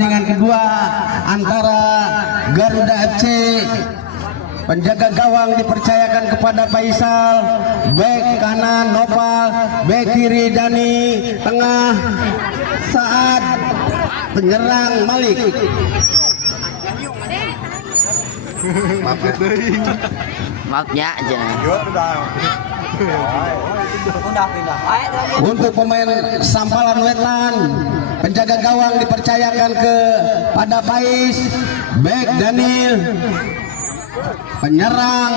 pertandingan kedua antara Garuda FC. Penjaga gawang dipercayakan kepada Faisal, bek kanan Nopal, bek kiri Dani, tengah Saad, penyerang Malik. Maaf ya aja. Untuk pemain Sampalan Wetan, penjaga gawang dipercayakan kepada Faiz, bek Daniel, penyerang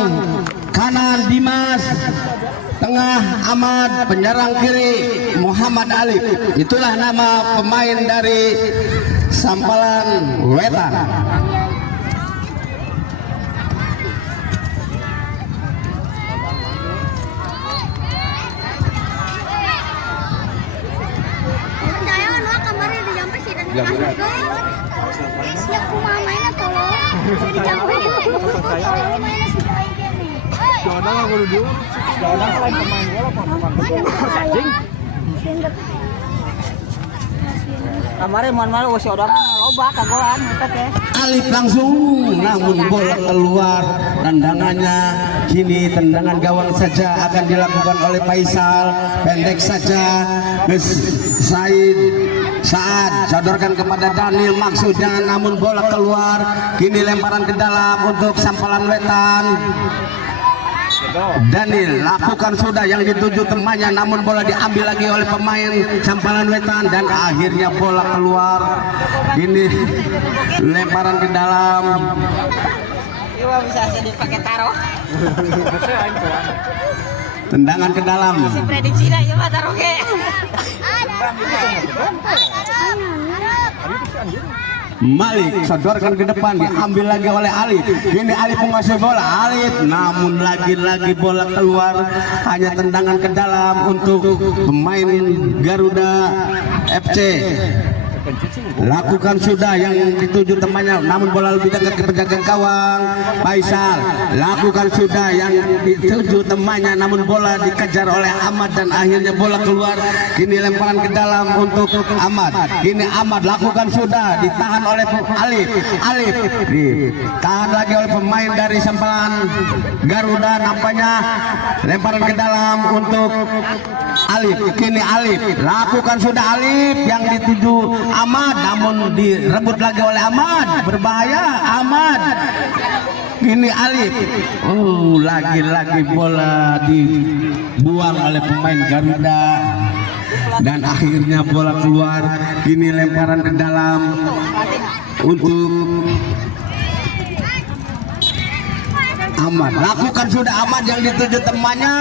kanan Dimas, tengah Ahmad, penyerang kiri Muhammad Alif. Itulah nama pemain dari Sampalan Wetan. Kemarin mau si orang loba kagolan kita teh. Alif langsung, namun bola keluar. Tendangannya kini tendangan gawang saja akan dilakukan oleh Faisal. Pendek saja ke Saad sodorkan kepada Daniel, maksudnya namun bola keluar. Kini lemparan ke dalam untuk Sampalan Wetan. Daniel lakukan sudah yang dituju temannya, namun bola diambil lagi oleh pemain Sampalan Wetan dan akhirnya bola keluar. Ini lemparan ke dalam. Iwa bisa dipakai taruh. Tendangan ke dalam. Prediksi lah ya taruh ke. Malik sodorkan ke depan, diambil lagi oleh Alif. Ini Alif menguasai bola, Alif, namun lagi-lagi bola keluar. Hanya tendangan ke dalam untuk pemain Garuda FC. Lakukan sudah yang dituju temannya, namun bola lebih dekat ke penjaga gawang Faisal. Lakukan sudah yang dituju temannya, namun bola dikejar oleh Ahmad dan akhirnya bola keluar. Kini lemparan ke dalam untuk Ahmad. Kini Ahmad lakukan sudah, ditahan oleh Alif. Alif ditahan lagi oleh pemain dari Sampalan Garuda. Nampaknya lemparan ke dalam untuk Alif. Kini Alif lakukan sudah, Alif yang dituju Ahmad, namun direbut lagi oleh Ahmad. Berbahaya Ahmad. Ini Alif. Lagi-lagi bola dibuang oleh pemain Garuda dan akhirnya bola keluar. Kini lemparan ke dalam untuk Ahmad. Lakukan sudah Ahmad yang dituju temannya.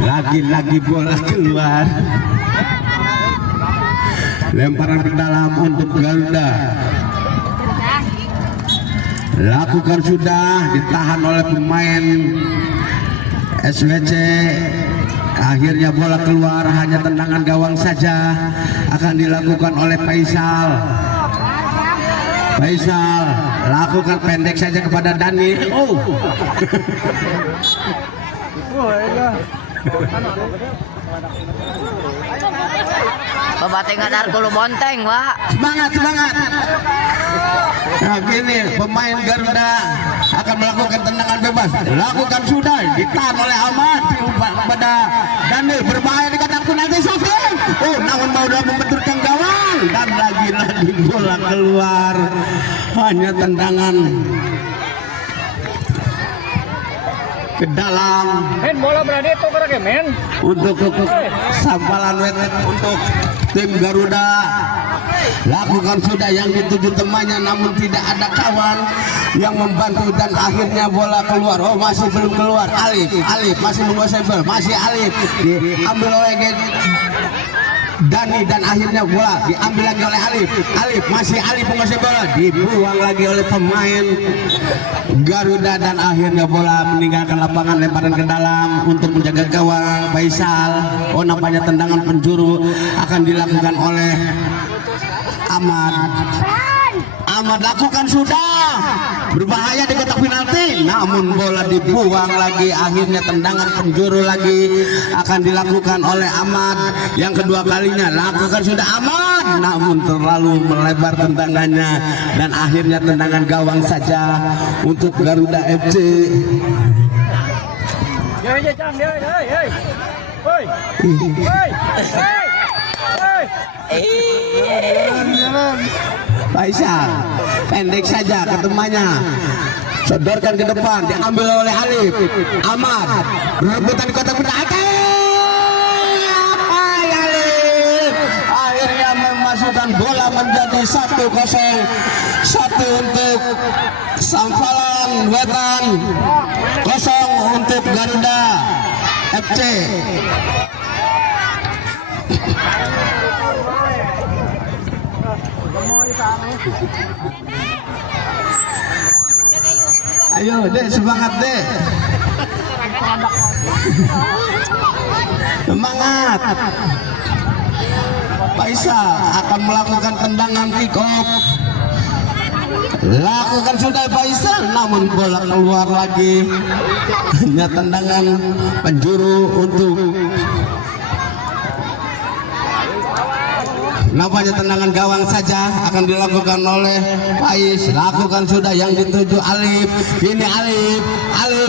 Lagi-lagi bola keluar. Lemparan ke dalam untuk Garuda. Lakukan sudah, ditahan oleh pemain SWC. Akhirnya bola keluar, hanya tendangan gawang saja akan dilakukan oleh Faisal. Faisal lakukan pendek saja kepada Dani. Babateng ngadar kulo bonteng, Wak. Semangat, semangat. Nah, gini pemain Garuda akan melakukan tendangan bebas. Lakukan sudah, ditahan oleh Ahmad pada Daniel. Berbahaya di kotak penalti shooting. Namun mau udah membenturkan gawang dan lagi-lagi bola keluar. Hanya tendangan ke dalam. Men bola berada itu ke men. Untuk Sampalan Wetan, untuk tim Garuda. Lakukan sudah yang dituju temannya, namun tidak ada kawan yang membantu dan akhirnya bola keluar. Masih belum keluar. Alif masih menguasai bola, masih Alif diambil oleh Dani dan akhirnya bola diambil lagi oleh Alif masih Alif menguasai bola, dibuang lagi oleh pemain Garuda dan akhirnya bola meninggalkan lapangan. Lemparan ke dalam untuk menjaga gawang Faisal. Nampaknya tendangan penjuru akan dilakukan oleh Ahmad lakukan sudah, berbahaya di kotak penalti, namun bola dibuang lagi. Akhirnya tendangan penjuru lagi akan dilakukan oleh Ahmad yang kedua kalinya. Lakukan sudah Ahmad, Ahmad, namun terlalu melebar tendangannya dan akhirnya tendangan gawang saja untuk Garuda FC. Faisal pendek saja ke temannya, sodorkan ke depan, diambil oleh Alif. Ahmad berebutan di kotak penalti. Alif akhirnya memasukkan bola menjadi 1-0. 1 untuk Sampalan Wetan, 0 untuk Garuda FC. Ayo dek, semangat dek, semangat. Faisal akan melakukan tendangan kick off. Lakukan sudah Faisal, namun bola keluar lagi. Hanya tendangan penjuru untuk namanya tendangan gawang saja akan dilakukan oleh Faiz. Lakukan sudah yang dituju Alif. Ini Alif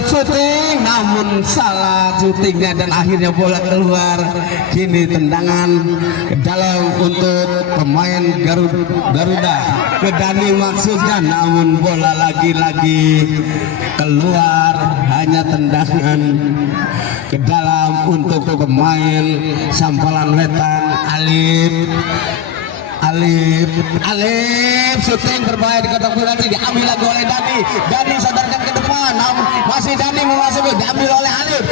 syuting, namun salah syutingnya dan akhirnya bola keluar. Kini tendangan ke dalam untuk pemain Garuda. Ke Dani maksudnya, namun bola lagi-lagi keluar. Hanya tendangan ke dalam untuk pemain Sampalan Wetan. Alif syuting berbahaya di kotak penalti, diambil lagi oleh Dani sadarkan ke depan, masih Dani menguasai, diambil oleh Alif,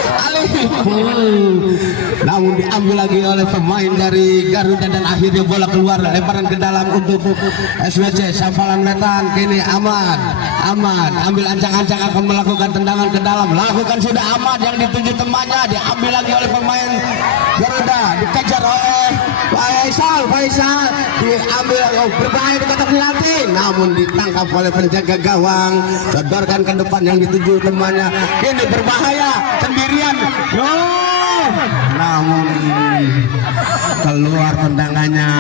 namun diambil lagi oleh pemain dari Garuda dan akhirnya bola keluar, lemparan ke dalam untuk SWC Sampalan Wetan. Kini Ahmad ambil ancang-ancang akan melakukan tendangan ke dalam, lakukan sudah Ahmad yang dituju temannya, diambil lagi oleh pemain Garuda, dikejar oleh Faisal diambil berbahaya di kotak penalti, namun ditangkap oleh penjaga gawang, sodorkan ke depan yang dituju temannya. Ini berbahaya sendirian, namun keluar tendangannya,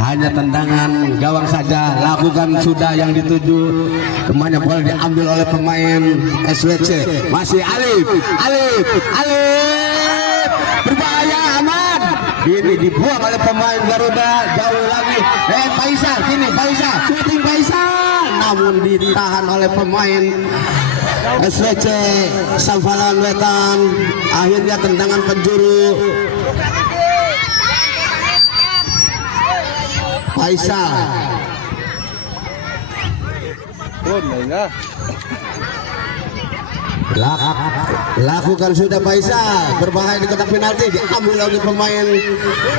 hanya tendangan gawang saja. Lakukan sudah yang dituju temannya, bola diambil oleh pemain SWC. Masih Alif berbahaya. Ahmad ini dibuang oleh pemain Garuda, jauh lagi. Faisal syuting Faisal, namun ditahan oleh pemain SWC Sampalan Wetan. Akhirnya tendangan penjuru Faisal. Lakukan sudah Faisal, berbahaya di kotak penalti, diambil oleh pemain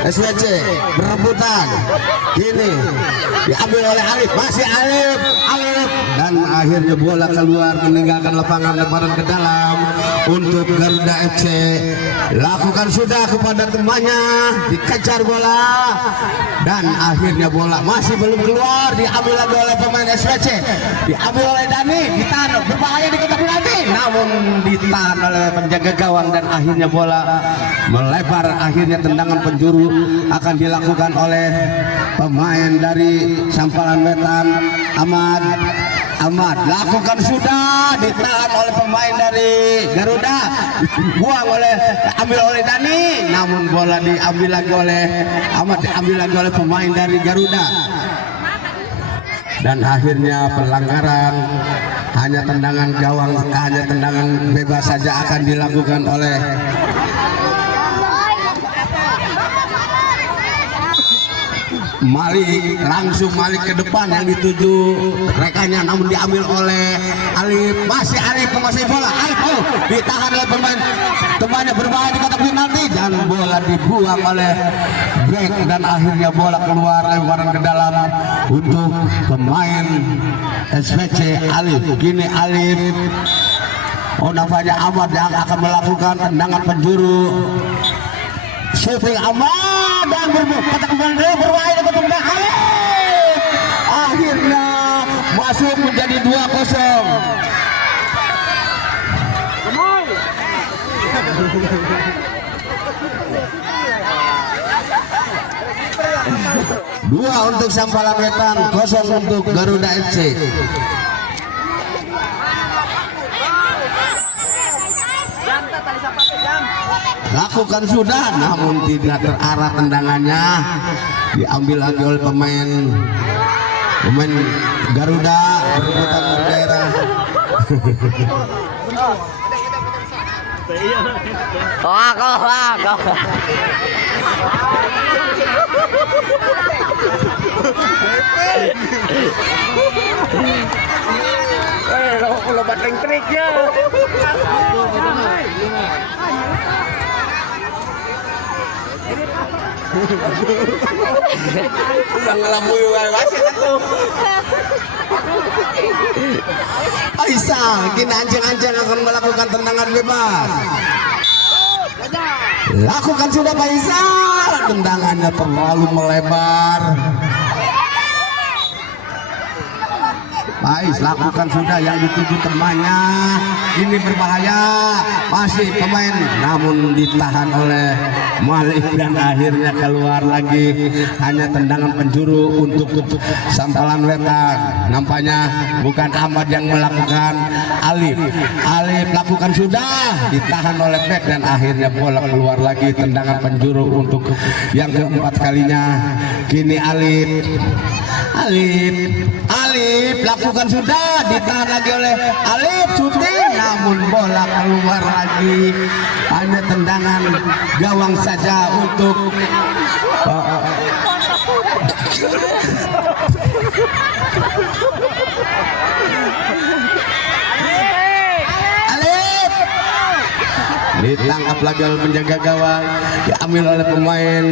SWC, berebutan. Kini diambil oleh Alif, masih Alif, dan akhirnya bola keluar meninggalkan lapangan, lemparan ke dalam untuk Garuda FC. Lakukan sudah kepada temannya, dikejar bola dan akhirnya bola masih belum keluar, diambil lagi oleh pemain SWC, diambil oleh Dani, ditahan, berbahaya di kotak penalti, namun ditahan oleh penjaga gawang dan akhirnya bola melebar. Akhirnya tendangan penjuru akan dilakukan oleh pemain dari Sampalan Wetan. Ahmad lakukan sudah, ditahan oleh pemain dari Garuda, ambil oleh Dani, namun bola diambil lagi oleh Ahmad, diambil lagi oleh pemain dari Garuda. Dan akhirnya pelanggaran, hanya tendangan gawang, hanya tendangan bebas saja akan dilakukan oleh Malik. Langsung Malik ke depan yang dituju rekannya, namun diambil oleh Alif. Masih Alif menguasai bola. Alif ditahan oleh pemain temannya, berbahaya di kotak penalti dan bola dibuang oleh back dan akhirnya bola keluar, lemparan ke dalam untuk pemain SPC Alif. Kini Alif, namanya Ahmad yang akan melakukan tendangan penjuru. Shooting Ahmad dan kotak penalti, berbahaya di kotak penalti. Akhirnya masuk menjadi 2-0. 2 untuk Sampalan Wetan, 0 untuk Garuda FC. Lakukan sudah, namun tidak terarah tendangannya, diambil lagi oleh pemain Garuda berebutan bendera. Wah. Kalau bateng triknya. Udah ngelamui wasit itu. Aisyah, kini anjing-anjing akan melakukan tendangan bebas. Lakukan sudah Faisal, tendangannya terlalu melebar. Faiz lakukan sudah yang dituju temannya, ini berbahaya, masih pemain namun ditahan oleh Malik dan akhirnya keluar lagi, hanya tendangan penjuru untuk Sampalan Wetan. Nampaknya bukan Ahmad yang melakukan, Alif lakukan sudah, ditahan oleh Bek dan akhirnya bola keluar lagi, tendangan penjuru untuk yang keempat kalinya. Kini Alif lakukan sudah, ditahan lagi oleh Alif, syuting namun bola keluar lagi, hanya tendangan gawang saja untuk Alif. Ditangkap lagi oleh penjaga gawang, diambil oleh pemain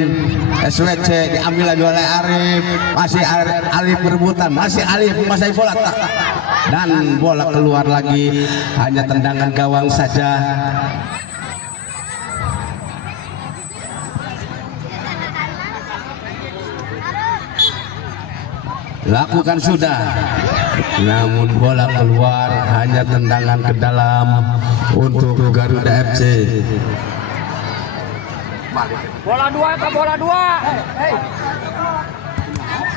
SWC, diambil lagi oleh Arif, masih Alif berebutan, masih Alif menguasai bola dan bola keluar lagi, hanya tendangan gawang saja. Lakukan sudah, namun bola keluar, hanya tendangan ke dalam untuk Garuda FC. Bola 2 ke bola 2.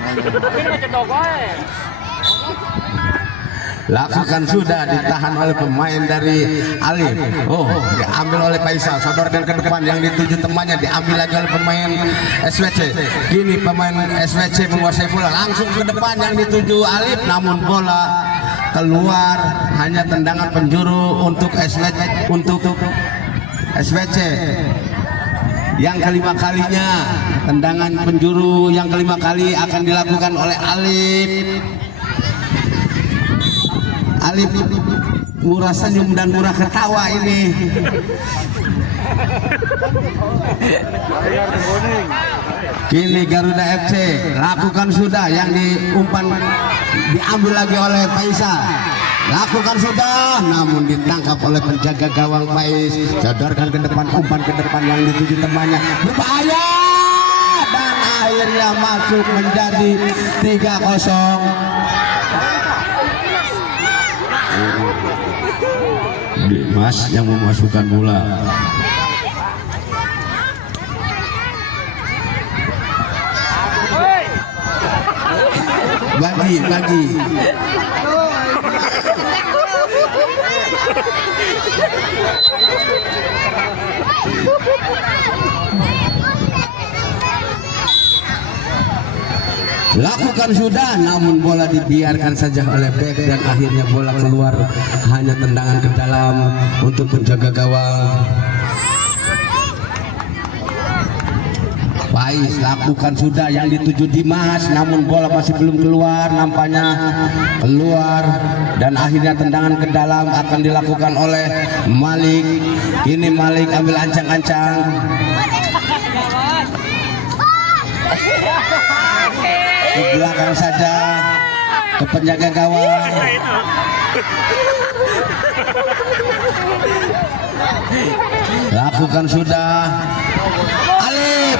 Ini ngecedok wae. Lakukan sudah, ditahan oleh pemain dari Alif. Diambil oleh Faisal, sodorkan ke depan yang dituju temannya, diambil lagi oleh pemain SWC. Kini pemain SWC menguasai bola, langsung ke depan yang dituju Alif, namun bola keluar, hanya tendangan penjuru untuk SWC. Yang kelima kalinya, tendangan penjuru yang kelima kali akan dilakukan oleh Alif. Alif murah senyum dan murah ketawa ini. Kini Garuda FC lakukan sudah, yang diumpan diambil lagi oleh Faisal. Lakukan sudah, namun ditangkap oleh penjaga gawang Faiz. Sodorkan ke depan, umpan ke depan yang dituju temannya, berbahaya dan akhirnya masuk menjadi 3-0. Dimas yang memasukkan bola. Bagi. Lakukan sudah, namun bola dibiarkan saja oleh Bek dan akhirnya bola keluar, hanya tendangan ke dalam untuk penjaga gawang. Faiz lakukan sudah, yang dituju Dimas, namun bola masih belum keluar, nampaknya keluar dan akhirnya tendangan ke dalam akan dilakukan oleh Malik. Ini Malik ambil ancang-ancang. Ke belakang saja ke penjaga gawang. Lakukan sudah. Alif.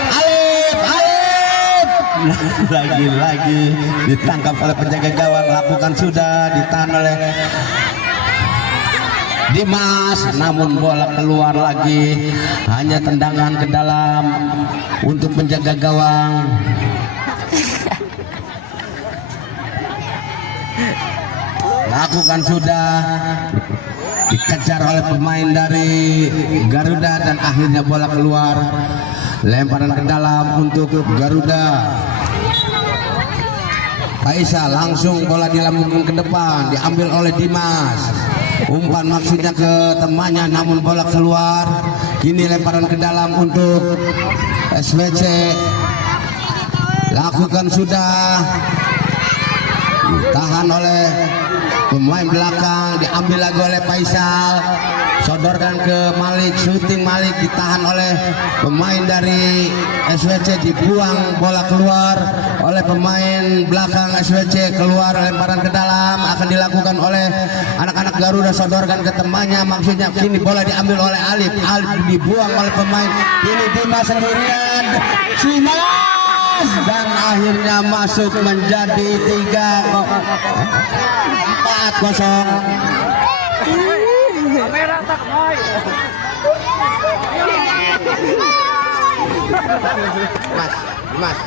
Lagi ditangkap oleh penjaga gawang. Lakukan sudah, ditahan oleh Dimas, namun bola keluar lagi, hanya tendangan ke dalam untuk penjaga gawang. lakukan sudah, dikejar oleh pemain dari Garuda dan akhirnya bola keluar. Lemparan ke dalam untuk Garuda. Faisal langsung bola dilambungkan ke depan, diambil oleh Dimas. Umpan maksudnya ke temannya namun bola keluar. Kini lemparan ke dalam untuk SWC. Lakukan sudah, ditahan oleh pemain belakang, diambil lagi oleh Faisal, sodorkan ke Malik, syuting Malik ditahan oleh pemain dari SWC, dibuang bola keluar oleh pemain belakang SWC, keluar lemparan ke dalam akan dilakukan oleh anak-anak Garuda, sodorkan ke temannya maksudnya. Kini bola diambil oleh Alif, Alif dibuang oleh pemain, kini Dimas sendirian, dan akhirnya masuk menjadi 4-0. Mas.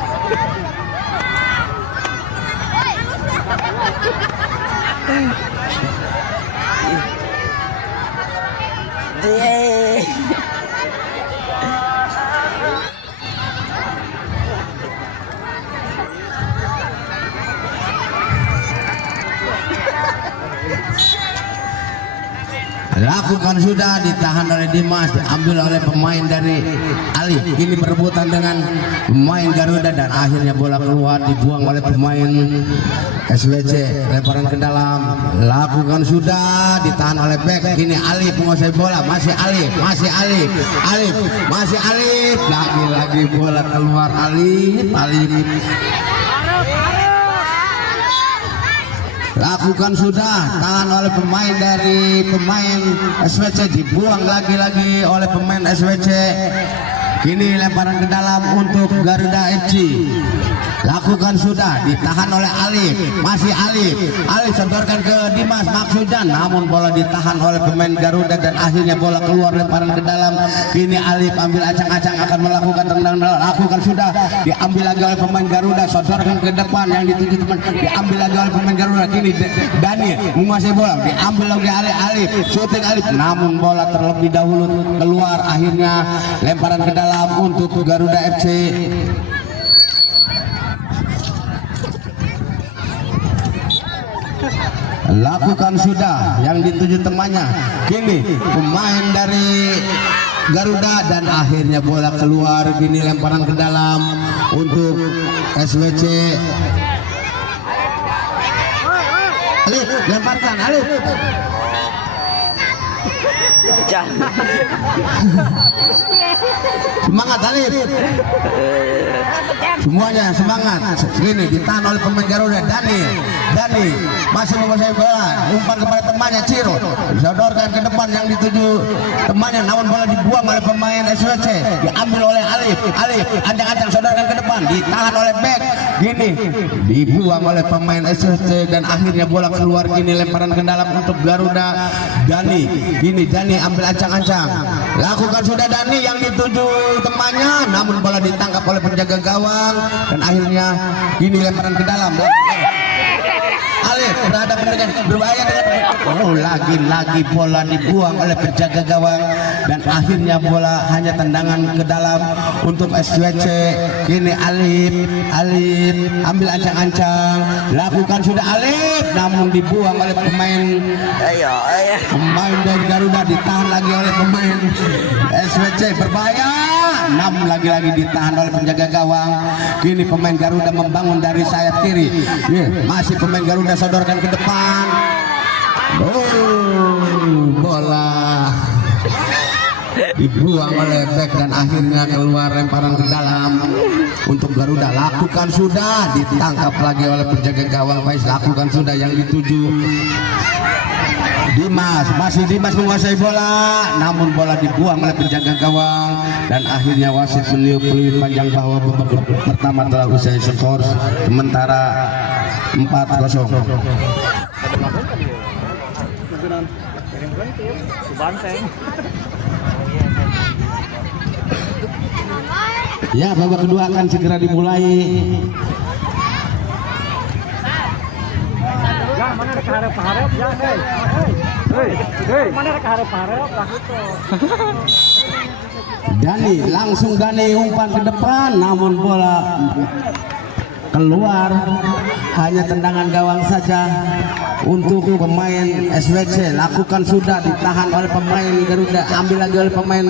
Lakukan sudah, ditahan oleh Dimas, diambil oleh pemain dari Ali. Kini perebutan dengan pemain Garuda dan akhirnya bola keluar, dibuang oleh pemain SWC. Lemparan ke dalam, lakukan sudah, ditahan oleh back. Kini Ali penguasai bola, masih Ali. Lagi-lagi bola keluar Ali. Lakukan sudah, tahan oleh pemain dari pemain SWC, dibuang lagi-lagi oleh pemain SWC. Kini lemparan ke dalam untuk Garuda FC. Lakukan sudah, ditahan oleh Alif, masih Alif sodorkan ke Dimas maksudnya, namun bola ditahan oleh pemain Garuda dan akhirnya bola keluar, lemparan ke dalam. Kini Alif ambil acang-acang akan melakukan tendang. Lakukan sudah, diambil lagi oleh pemain Garuda, sodorkan ke depan yang dituju teman, diambil lagi oleh pemain Garuda. Kini Dani menguasai bola, diambil lagi oleh Alif, syuting Alif, namun bola terlebih dahulu keluar. Akhirnya lemparan ke dalam untuk Garuda FC. Lakukan sudah, yang dituju temannya. Kini pemain dari Garuda dan akhirnya bola keluar. Kini lemparan ke dalam untuk SWC. Alif, lemparkan Alif. Semangat Alif. Semuanya semangat. Ini ditahan oleh pemain Garuda. Dani masih menguasai bola, umpan kepada temannya Ciro, disodorkan ke depan yang dituju temannya, namun bola dibuang oleh pemain SWC, diambil oleh Alif, ancang-ancang sodorkan ke depan, ditahan oleh back. Gini dibuang oleh pemain SWC dan akhirnya bola keluar. Gini lemparan ke dalam untuk Garuda. Dani ambil ancang-ancang, lakukan sudah Dani yang dituju temannya, namun bola ditangkap oleh penjaga gawang dan akhirnya gini lemparan ke dalam. Alif berhadapan dengan berbahaya dengan lagi-lagi bola dibuang oleh penjaga gawang dan akhirnya bola hanya tendangan ke dalam untuk SWC. Kini Alif ambil ancang-ancang, lakukan sudah Alif, namun dibuang oleh pemain dari Garuda, ditahan lagi oleh pemain SWC, berbahaya, namun lagi-lagi ditahan oleh penjaga gawang. Kini pemain Garuda membangun dari sayap kiri, masih pemain Garuda sodorkan ke depan. Bola dibuang oleh back dan akhirnya keluar, lemparan ke dalam untuk Garuda. Lakukan sudah, ditangkap lagi oleh penjaga gawang. Lakukan sudah yang dituju Dimas, masih Dimas menguasai bola, namun bola dibuang oleh penjaga gawang dan akhirnya wasit meniup peluit panjang bahwa babak pertama telah usai, skor sementara 4-0. Ya, babak kedua akan segera dimulai. Dani langsung Dani umpan ke depan, namun bola keluar, hanya tendangan gawang saja untuk pemain SWC. Lakukan sudah, ditahan oleh pemain Garuda, ambil lagi oleh pemain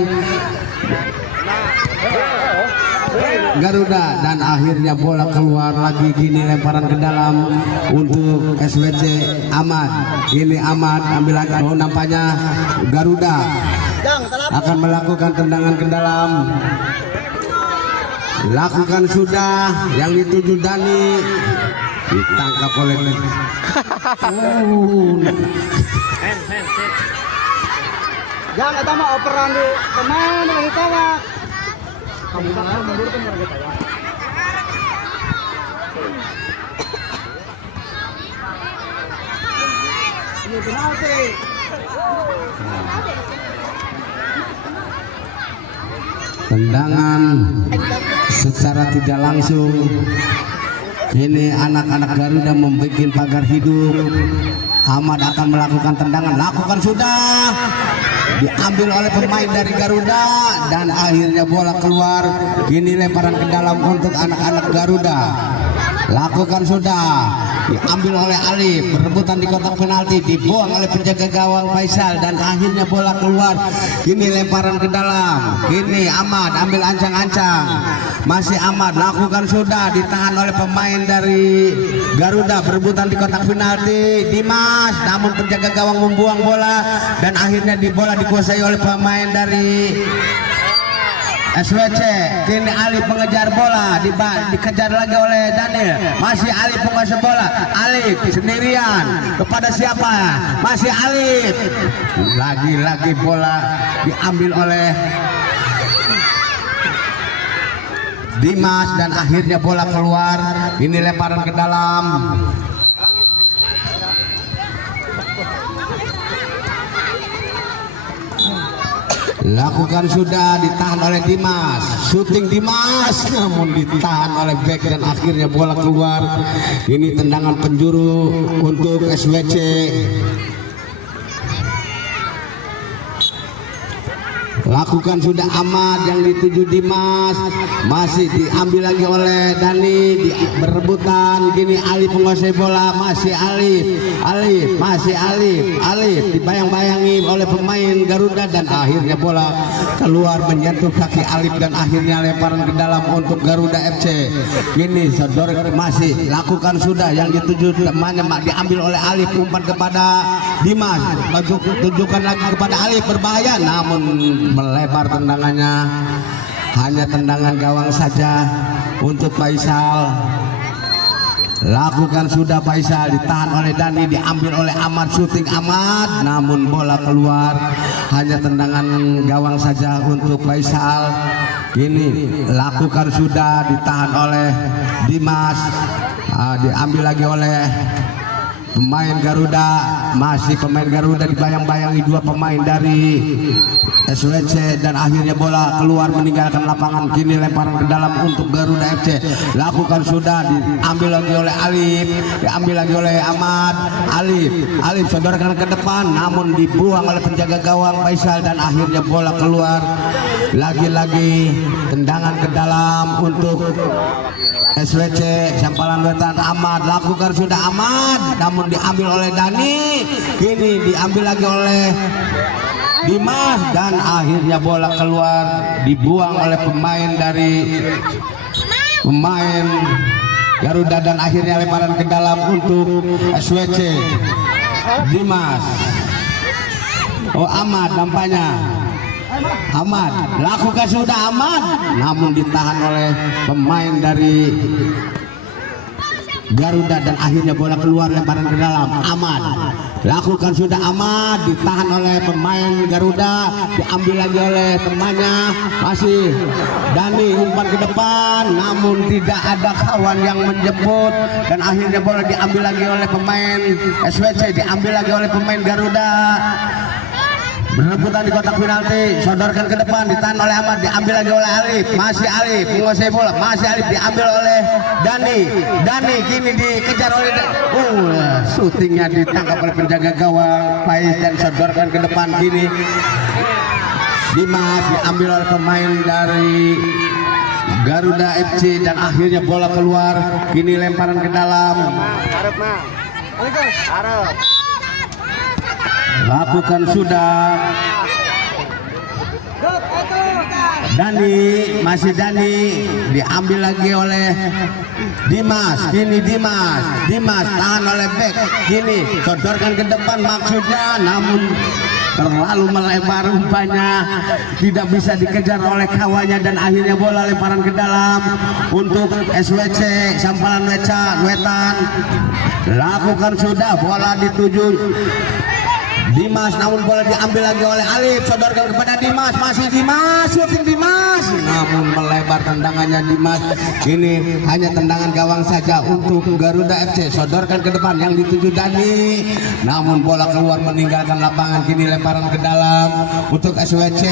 Garuda, dan akhirnya bola keluar lagi. Kini lemparan ke dalam untuk SWC. Ahmad, ini Ahmad ambil lagi. Oh, nampaknya Garuda akan melakukan tendangan ke dalam. Lakukan sudah, yang dituju Dani, ditangkap oleh Jangan kita mau operan di pemain lagi kawa. Kamu tak mundur kan lagi kawa. Ini penalti. Tendangan secara tidak langsung. Ini anak-anak Garuda membuat pagar hidup. Ahmad akan melakukan tendangan, lakukan sudah, diambil oleh pemain dari Garuda, dan akhirnya bola keluar. Kini lemparan ke dalam untuk anak-anak Garuda. Lakukan sudah, diambil oleh Alif, berebutan di kotak penalti, dibuang oleh penjaga gawang Faisal, dan akhirnya bola keluar. Kini lemparan ke dalam. Kini Ahmad ambil ancang-ancang, masih Ahmad, lakukan sudah, ditahan oleh pemain dari Garuda, berebutan di kotak penalti. Dimas, namun penjaga gawang membuang bola, dan akhirnya bola dikuasai oleh pemain dari SWC. Kini Alif mengejar bola, dikejar lagi oleh Daniel. Masih Alif menguasai bola. Alif sendirian, kepada siapa? Masih Alif. Lagi-lagi bola diambil oleh Dimas, dan akhirnya bola keluar. Ini lemparan ke dalam. Lakukan sudah, ditahan oleh Dimas. Syuting Dimas, namun ditahan oleh back, dan akhirnya bola keluar. Ini tendangan penjuru untuk SWC. Lakukan sudah Ahmad, yang dituju Dimas, masih diambil lagi oleh Dani, berebutan. Kini Alif menguasai bola, masih Alif, masih Alif dibayang-bayangi oleh pemain Garuda, dan akhirnya bola keluar menyentuh kaki Alif, dan akhirnya lemparan ke dalam untuk Garuda FC. Kini Sodor masih lakukan sudah, yang dituju temannya diambil oleh Alif, umpan kepada Dimas, tunjukkan lagi kepada Alif, berbahaya, namun melebar tendangannya, hanya tendangan gawang saja untuk Faisal. Lakukan sudah Faisal, ditahan oleh Dani, diambil oleh Ahmad, syuting Ahmad, namun bola keluar, hanya tendangan gawang saja untuk Faisal. Kini lakukan sudah, ditahan oleh Dimas, diambil lagi oleh pemain Garuda, masih pemain Garuda dibayang-bayangi dua pemain dari SWC, dan akhirnya bola keluar meninggalkan lapangan. Kini lemparan ke dalam untuk Garuda FC. Lakukan sudah, diambil lagi oleh Alif, diambil lagi oleh Ahmad. Alif sodorkan ke depan, namun dibuang oleh penjaga gawang Faisal, dan akhirnya bola keluar. Lagi-lagi tendangan ke dalam untuk SWC. Sampalan wetan Ahmad, lakukan sudah Ahmad, namun diambil oleh Dani. Kini diambil lagi oleh Dimas, dan akhirnya bola keluar, dibuang oleh pemain Garuda, dan akhirnya lemparan ke dalam untuk SWC. Dimas, oh Ahmad nampaknya. Ahmad, lakukan sudah Ahmad, namun ditahan oleh pemain dari Garuda, dan akhirnya bola keluar, lemparan ke dalam. Ahmad, lakukan sudah Ahmad, ditahan oleh pemain Garuda, diambil lagi oleh temannya, masih Dani, umpan ke depan, namun tidak ada kawan yang menjemput, dan akhirnya bola diambil lagi oleh pemain SWC, diambil lagi oleh pemain Garuda. Berebutan di kotak penalti, sodorkan ke depan, ditahan oleh Ahmad, diambil lagi oleh Alif, masih Alif menguasai bola, masih Alif diambil oleh Dani kini dikejar oleh syutingnya ditangkap oleh penjaga gawang Faiz dan sodorkan ke depan kini Dimas diambil oleh pemain dari Garuda FC dan akhirnya bola keluar, kini lemparan ke dalam. Lakukan sudah Dani, masih Dani diambil lagi oleh Dimas, kini Dimas tahan oleh back, kini sodorkan ke depan maksudnya, namun terlalu melebar rupanya, tidak bisa dikejar oleh kawannya dan akhirnya bola lemparan ke dalam untuk SWC Sampalan Wetan. Lakukan sudah, bola dituju Dimas, namun bola diambil lagi oleh Alif, sodorkan kepada Dimas, masih Dimas, syuting Dimas, namun melebar tendangannya Dimas. Ini hanya tendangan gawang saja untuk Garuda FC, sodorkan ke depan yang dituju Dani, namun bola keluar meninggalkan lapangan, kini lemparan ke dalam untuk SWC.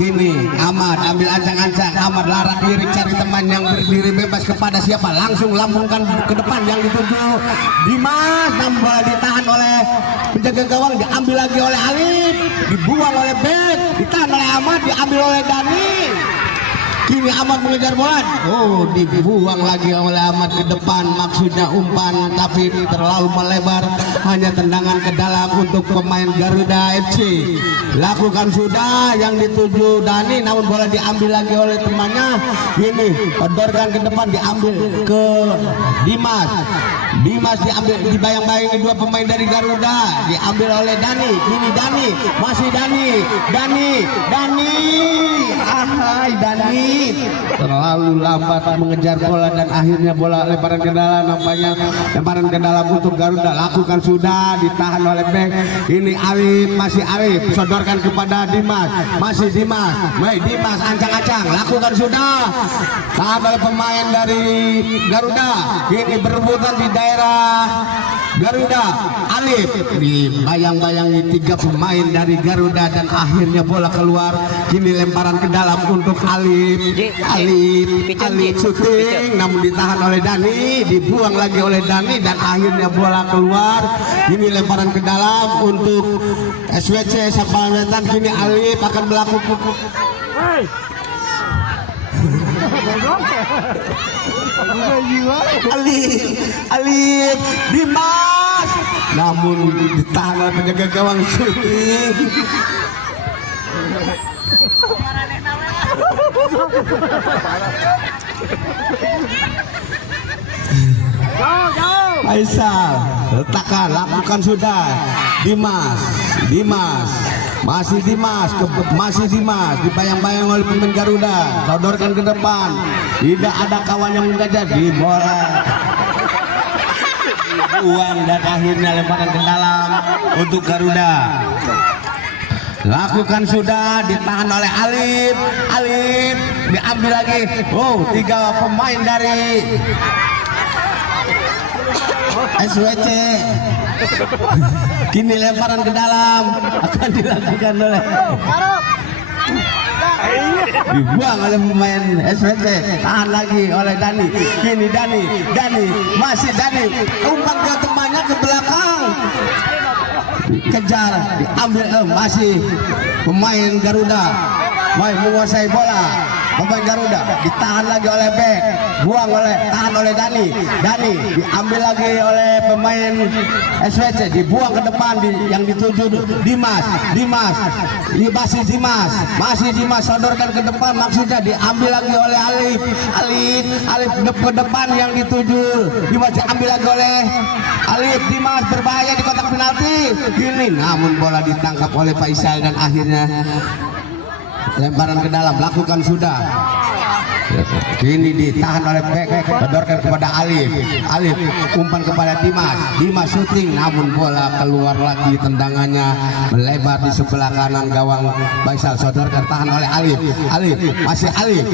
Kini Ahmad ambil ancang-ancang, Ahmad larak lirik cari teman yang berdiri bebas kepada siapa, langsung lambungkan ke depan yang dituju Dimas, namun bola ditahan oleh penjaga gawang, diambil lagi oleh Alif, dibuang oleh Bek, ditahan oleh Ahmad, diambil oleh Dani. Kini Ahmad mengejar bola, dibuang lagi oleh Ahmad ke depan, maksudnya umpan tapi terlalu melebar, hanya tendangan ke dalam untuk pemain Garuda FC. Lakukan sudah yang dituju Dani, namun bola diambil lagi oleh temannya. Ini sodorkan ke depan, diambil ke Dimas diambil, dibayang-bayangi dua pemain dari Garuda, diambil oleh Dani, kini Dani, masih Dani, terlalu lambat mengejar bola dan akhirnya bola lemparan ke dalam, nampaknya lemparan ke dalam untuk Garuda. Lakukan sudah, ditahan oleh Bek, ini Alif, masih Alif, sodorkan kepada Dimas, masih Dimas, Dimas ancang-ancang, lakukan sudah, tahan oleh pemain dari Garuda, ini berebutan di daerah Garuda. Alif dibayang-bayangi tiga pemain dari Garuda dan akhirnya bola keluar, kini lemparan ke dalam untuk Alif syuting, namun ditahan oleh Dani, dibuang lagi oleh Dani dan akhirnya bola keluar, kini lemparan ke dalam untuk SWC Sampalan Wetan. Kini Alif akan melakukan Alif Dimas, namun ditahan oleh penjaga gawang syuting. Faisal letakkan, lakukan sudah Dimas, masih Dimas, dibayang-bayang oleh pemain Garuda, sodorkan ke depan, tidak ada kawan yang mengejar, di bola dibuang dan akhirnya lemparan ke dalam untuk Garuda. Lakukan sudah, ditahan oleh Alif diambil lagi, tiga pemain dari SWC, kini lemparan ke dalam akan dilakukan oleh dibuang oleh pemain SWC, tahan lagi oleh Dani, kini Dani masih Dani, umpan ke temannya ke belakang, kejar, diambil masih pemain Garuda, menguasai bola. Pemain Garuda ditahan lagi oleh Bek, tahan oleh Dani diambil lagi oleh pemain SWC, dibuang ke depan, yang dituju Dimas, masih Dimas, sodorkan ke depan, maksudnya diambil lagi oleh Alif ke depan, yang dituju Dimas, diambil lagi oleh Alif. Dimas berbahaya di kotak penalti ini, namun bola ditangkap oleh Faisal dan akhirnya lemparan ke dalam. Lakukan sudah, Kini ditahan oleh bek, sodorkan kepada Alif. Alif umpan kepada Dimas. Dimas syuting namun bola keluar lagi, tendangannya melebar di sebelah kanan gawang Faisal. Sodorkan tahan oleh Alif. Alif masih Alif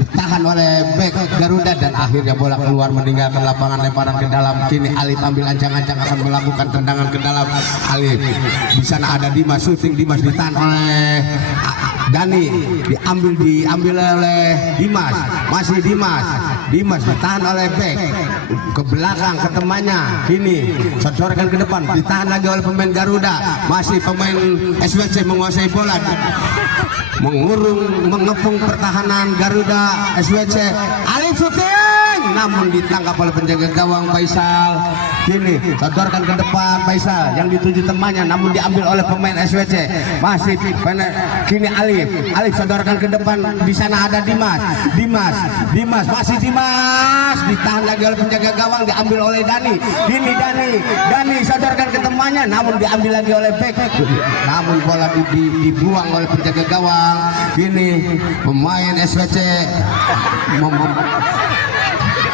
ditahan oleh bek Garuda dan akhirnya bola keluar meninggalkan lapangan, lemparan ke dalam. Kini Alif ambil ancang-ancang akan melakukan tendangan ke dalam. Alif di sana ada Dimas syuting. Dimas ditahan oleh Dani, diambil oleh Dimas, masih Dimas ditahan oleh bek ke belakang ke temannya. Kini sodorkan ke depan, ditahan lagi oleh pemain Garuda, masih pemain SWC menguasai bola, mengepung pertahanan Garuda SWC. Alif syuting namun ditangkap oleh penjaga gawang Faisal. Kini sodorkan ke depan Faisal yang dituju temannya namun diambil oleh pemain SWC. Masih kini Alif sodorkan ke depan, di sana ada Dimas masih Dimas ditahan lagi oleh penjaga gawang, diambil oleh Dani. Kini Dani sodorkan ke temannya namun diambil lagi oleh bek, namun bola dibuang oleh penjaga gawang. Kini pemain SWC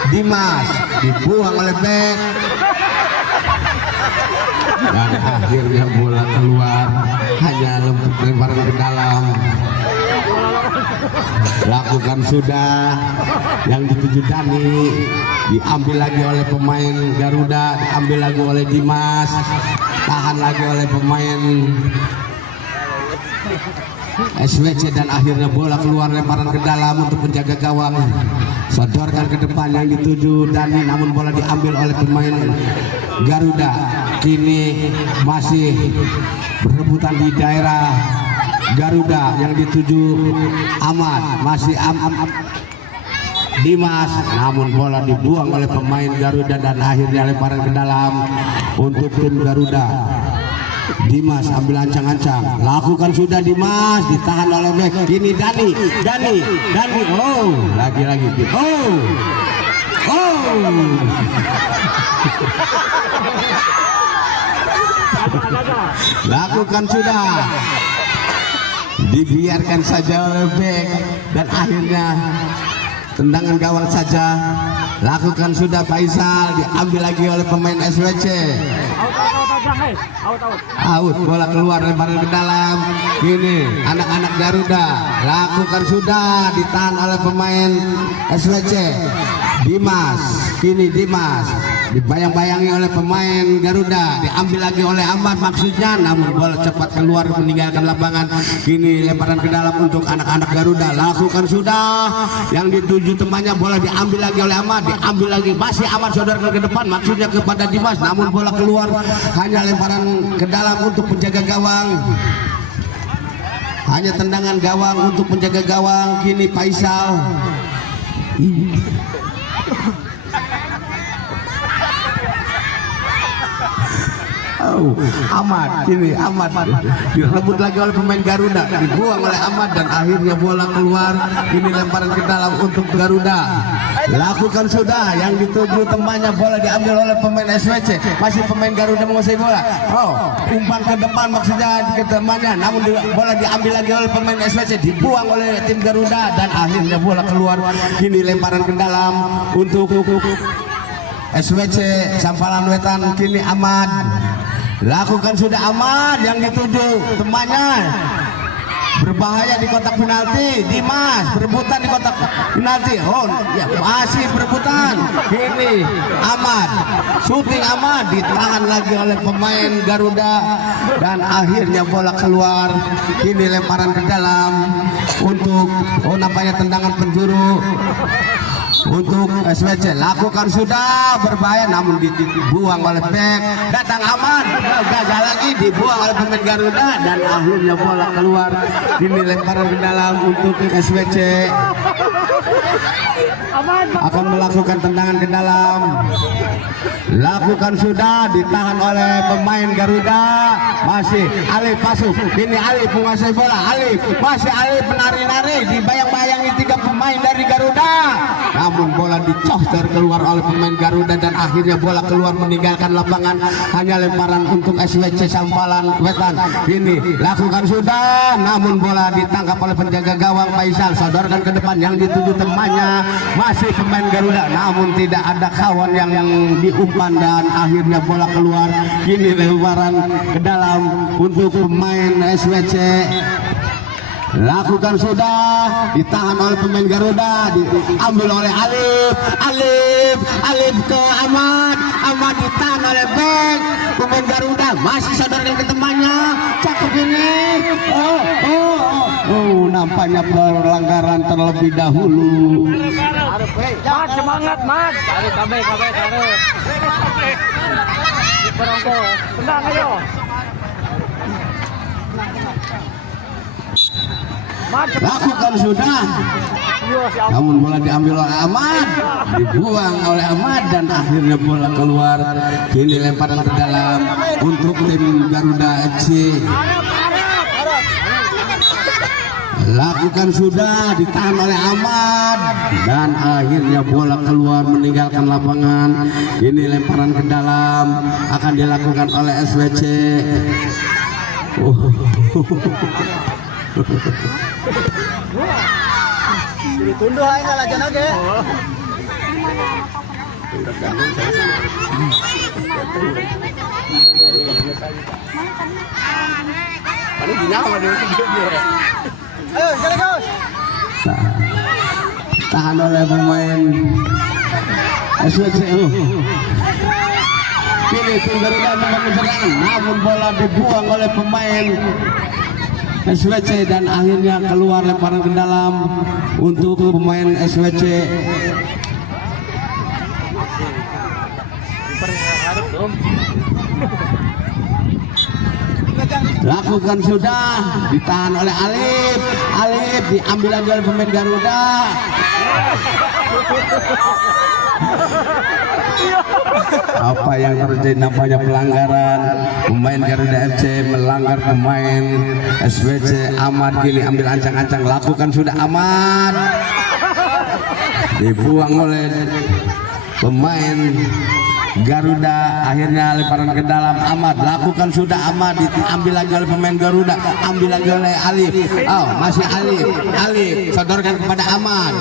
Dimas dibuang oleh bek dan akhirnya bola keluar, hanya lemparan ke dalam. Lakukan sudah yang dituju Dani, diambil lagi oleh pemain Garuda, diambil lagi oleh Dimas, tahan lagi oleh pemain SWC dan akhirnya bola keluar, lemparan ke dalam untuk penjaga gawang. Sodorkan ke depan yang dituju Dani namun bola diambil oleh pemain Garuda. Kini masih berebutan di daerah Garuda yang dituju Ahmad, masih Dimas namun bola dibuang oleh pemain Garuda dan akhirnya lemparan ke dalam untuk tim Garuda. Dimas ambil ancang-ancang, lakukan sudah Dimas, ditahan oleh bek. Kini Dani, oh lagi-lagi, lakukan sudah, dibiarkan saja oleh bek dan akhirnya tendangan gawang saja. Lakukan sudah Faisal, diambil lagi oleh pemain SWC. Out, bola keluar, lemparan ke dalam. Ini anak-anak Garuda, lakukan sudah, ditahan oleh pemain SWC. Dimas, kini Dimas dibayang-bayangi oleh pemain Garuda, diambil lagi oleh Ahmad maksudnya, namun bola cepat keluar meninggalkan lapangan. Kini lemparan ke dalam untuk anak-anak Garuda, lakukan sudah, yang dituju temannya, bola diambil lagi oleh Ahmad, diambil lagi, masih Ahmad sodorkan ke depan maksudnya kepada Dimas, namun bola keluar, hanya lemparan ke dalam untuk penjaga gawang, hanya tendangan gawang untuk penjaga gawang. Kini Faisal Ahmad, kini Ahmad direbut lagi oleh pemain Garuda, dibuang oleh Ahmad dan akhirnya bola keluar. Ini lemparan ke dalam untuk Garuda, lakukan sudah, yang dituju temannya, bola diambil oleh pemain SWC, masih pemain Garuda menguasai bola. Umpan ke depan maksudnya ke temannya, namun bola diambil lagi oleh pemain SWC, dibuang oleh tim Garuda dan akhirnya bola keluar. Kini lemparan ke dalam untuk SWC Sampalan Wetan. Kini Ahmad, lakukan sudah Ahmad, yang dituju temannya, berbahaya di kotak penalti. Dimas berebutan di kotak penalti, masih berebutan. Kini Ahmad, syuting Ahmad, ditahan lagi oleh pemain Garuda dan akhirnya bola keluar. Kini lemparan ke dalam untuk nampaknya tendangan penjuru untuk SWC. Lakukan sudah, berbahaya namun dibuang oleh bek. Datang Ahmad, gagal lagi, dibuang oleh pemain Garuda dan akhirnya bola keluar. Ini lemparan ke dalam untuk SWC, akan melakukan tendangan ke dalam. Lakukan sudah, ditahan oleh pemain Garuda, masih Alif masuk. Ini Alif menguasai bola, Alif masih Alif menari-nari, dibayang-bayangi 3 pemain dari Garuda, namun namun bola dicosor keluar oleh pemain Garuda dan akhirnya bola keluar meninggalkan lapangan. Hanya lemparan untuk SWC Sampalan Wetan. Ini lakukan sudah, namun bola ditangkap oleh penjaga gawang Faisal, sodorkan ke depan yang dituju temannya masih pemain Garuda, namun tidak ada kawan yang diumpan dan akhirnya bola keluar. Kini lemparan ke dalam untuk pemain SWC. Lakukan sudah, ditahan oleh pemain Garuda, diambil oleh Alif ke Ahmad ditahan oleh back pemain Garuda, masih sodorkan ke temannya, cakep ini. Nampaknya pelanggaran terlebih dahulu. Mat, semangat Mat. Kabe. Berongko, tenang ayo. Lakukan sudah, namun bola diambil oleh Ahmad, dibuang oleh Ahmad dan akhirnya bola keluar. Kini lemparan ke dalam untuk tim Garuda FC. Lakukan sudah, ditahan oleh Ahmad dan akhirnya bola keluar meninggalkan lapangan. Ini lemparan ke dalam akan dilakukan oleh SWC. Ditunduh aja lah jangan oke. Ayo, jalan Gus. Tahan oleh pemain SWC. Kini tim Garuda membangun serangan, namun bola dibuang oleh pemain SWC dan akhirnya keluar lemparan ke dalam untuk pemain SWC. Lakukan sudah, ditahan oleh Alif diambil lagi oleh pemain Garuda. Apa yang terjadi? Nampaknya pelanggaran, pemain Garuda FC melanggar pemain SWC. Ahmad kini ambil ancang-ancang, lakukan sudah Ahmad, dibuang oleh pemain Garuda, akhirnya lemparan ke dalam Ahmad, lakukan sudah Ahmad, diambil lagi oleh pemain Garuda, ambil lagi oleh Alif. Masih Alif sodorkan kepada Ahmad,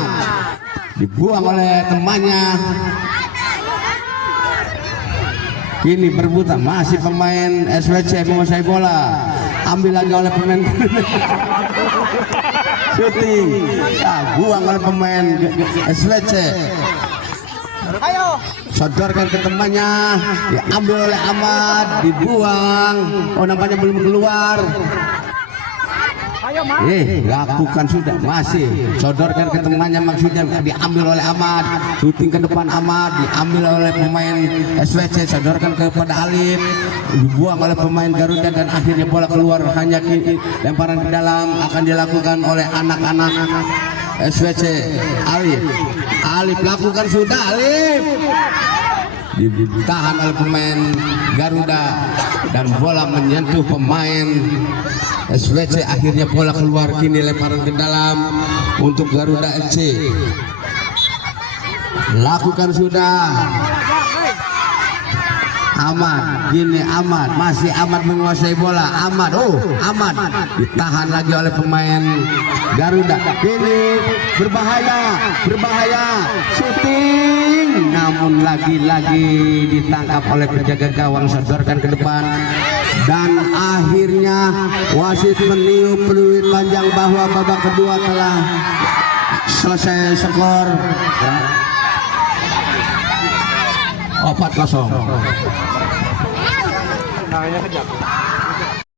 dibuang oleh temannya. Kini berbuta, masih pemain SWC menguasai bola, ambil lagi oleh pemain shooting, buang oleh pemain SWC. Ayo. Sodorkan ke temannya, diambil oleh Ahmad, dibuang. Nampaknya belum keluar. Ayo Mat. Lakukan sudah, masih sodorkan ke temannya, maksudnya diambil oleh Ahmad, syuting ke depan Ahmad, diambil oleh pemain SWC, sodorkan kepada Alif, dibuang oleh pemain Garuda dan akhirnya bola keluar. Hanya lemparan ke dalam akan dilakukan oleh anak-anak SWC. Alif lakukan sudah, Alif ditahan oleh pemain Garuda dan bola menyentuh pemain SWC, akhirnya bola keluar. Kini lemparan ke dalam untuk Garuda FC. Lakukan sudah Ahmad, gini Ahmad, masih Ahmad menguasai bola. Ahmad ditahan lagi oleh pemain Garuda. Ini berbahaya, syuting, namun lagi-lagi ditangkap oleh penjaga gawang, sodorkan ke depan dan akhirnya wasit meniup peluit panjang bahwa babak kedua telah selesai, skor 4-0. Nah, kejap.